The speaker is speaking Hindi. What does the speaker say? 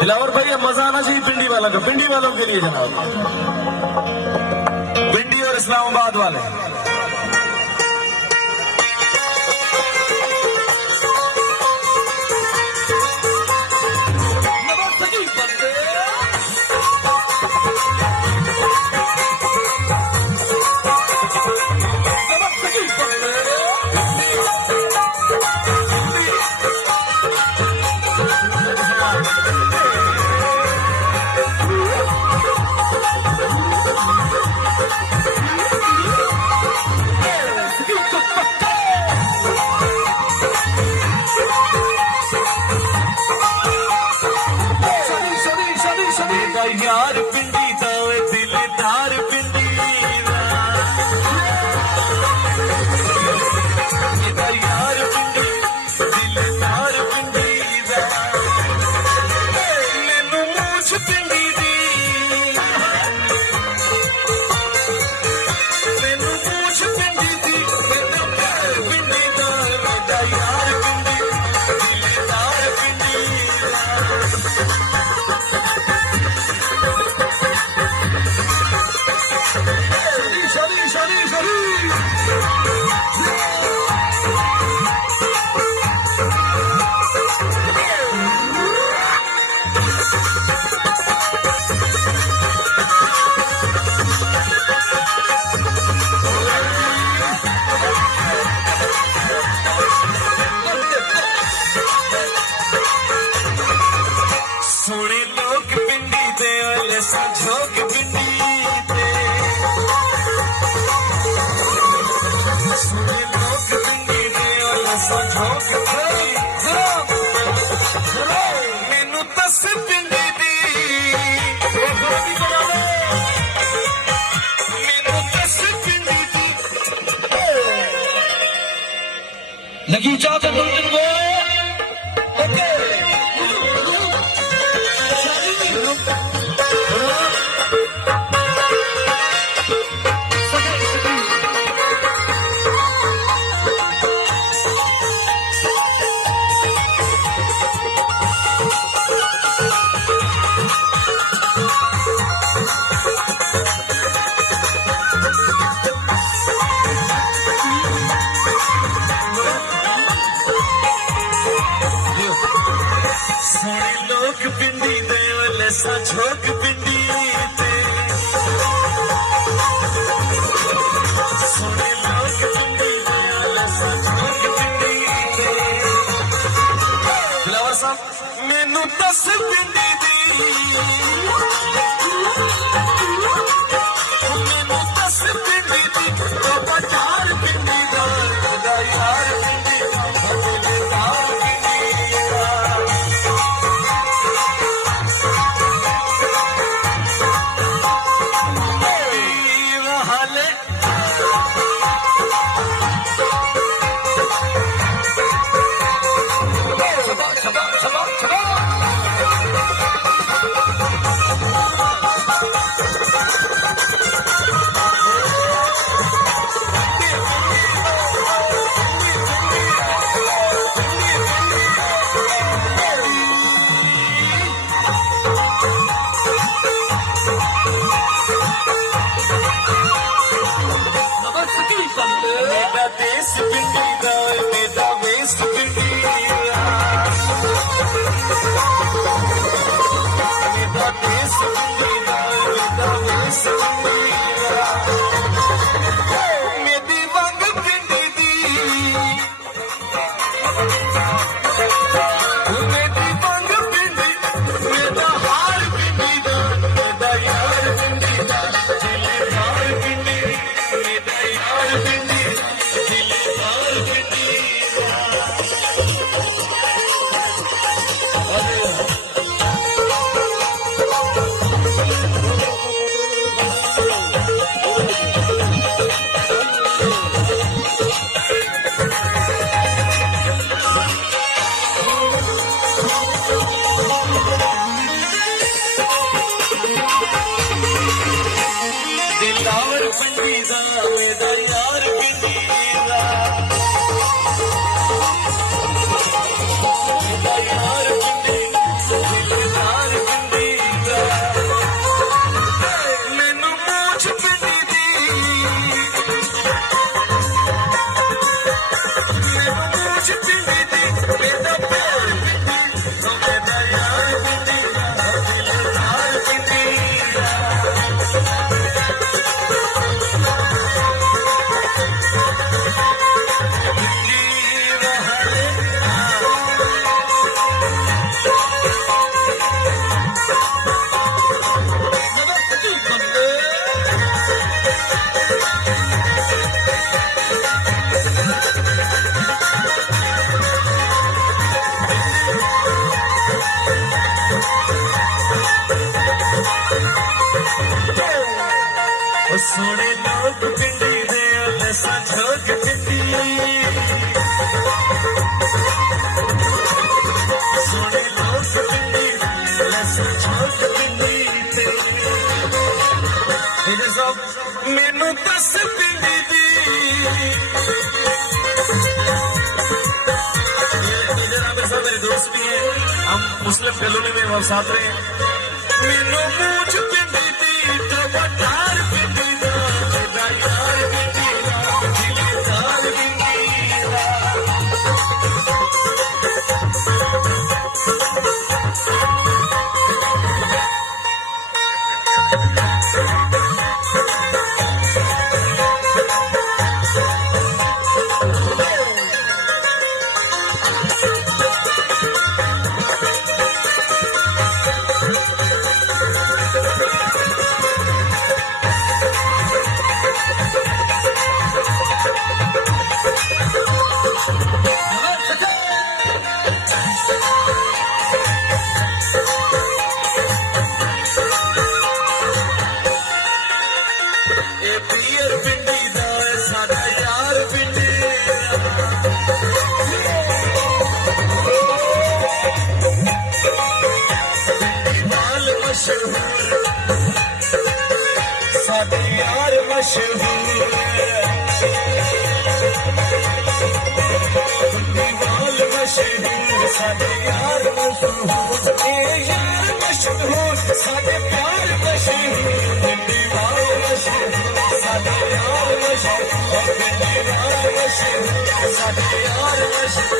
दिलावर भाई, मजा आना चाहिए पिंडी वालों के लिए जनाब, पिंडी और इस्लामाबाद वाले। यार पिंडी दावे दिलदार पिंडी यार पिंडी दिलदार पिंडी मैनू मूछ पिंडी दी मैनू मूछ पिंडी दी मैनू प्यार पिंडी दा मेरा यार पिंडी दिलदार पिंडी सोने लोग पिंडी दे झोंक पिंडी दे सोने लोग पिंडी दे झोंक मैनू दस पिंडी दी मैनू दस पिंडी दी लगी चाहते तुम दिन को सोने लोग पिंडी दे झोंक पिंडी दे सोने लोग पिंडी दे झोंक पिंडी दे दिलावर साहब मैनू दस पिंडी दी मैनू दस पिंडी दी बाबा चार पिंडी दा यार पिंडी दिलदार मेरा देश पिंडी दा मेरा वेस्ट पिंडी मेरा देश पिंडी दा मेरा वेस्ट पिंडी मेरी वंग पिंडी दी मेरी वंग पिंडी मेरा हार पिंडी दा मेरा यार पिंडी दा दिलदार पिंडी मेरा यार पिंडी दिलदार पिंडी सोने लोग पिंडी दे लसा ठोक पिंडी सोने लोग पिंडी लसा ठोक पिंडी देखो सब मैनू दस पिंडी दी मेरे दोस्त भी हैं हम मुस्लिम कॉलोनी में हम साथ रहे हैं मैनू मूछ पिंडी दी तो बटार पिंडी दा मेरा यार पिंडी दा दिलदार पिंडी दा क्लियर पिंडी दा साडा यार पिंडी बाल मशहूर साडे यार मशहूर बाल मशहूर साडे यार मशहूर यार मशहूर साडे प्यार मशहूर पिंडी बाल मशहूर साडे यार मशहूर पिंडी बाल मशहूर साडे यार मशहूर